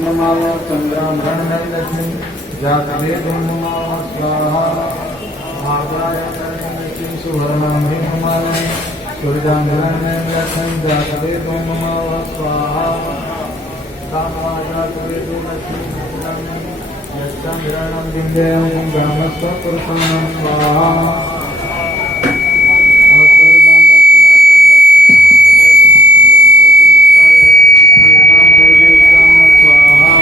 नमामि चन्द्राभरणलक्ष्मी जातवेदं नमामि स्वाहा भागाय लक्ष्मी सुवर्णां नमामि सूर्याभरणलक्ष्मी जातवेदं नमामि स्वाहा कामजातवेदं लक्ष्मी यच्चन्द्रणं बिन्देयं ब्रह्मस्वपुरुषं स्वाहा स्वाहा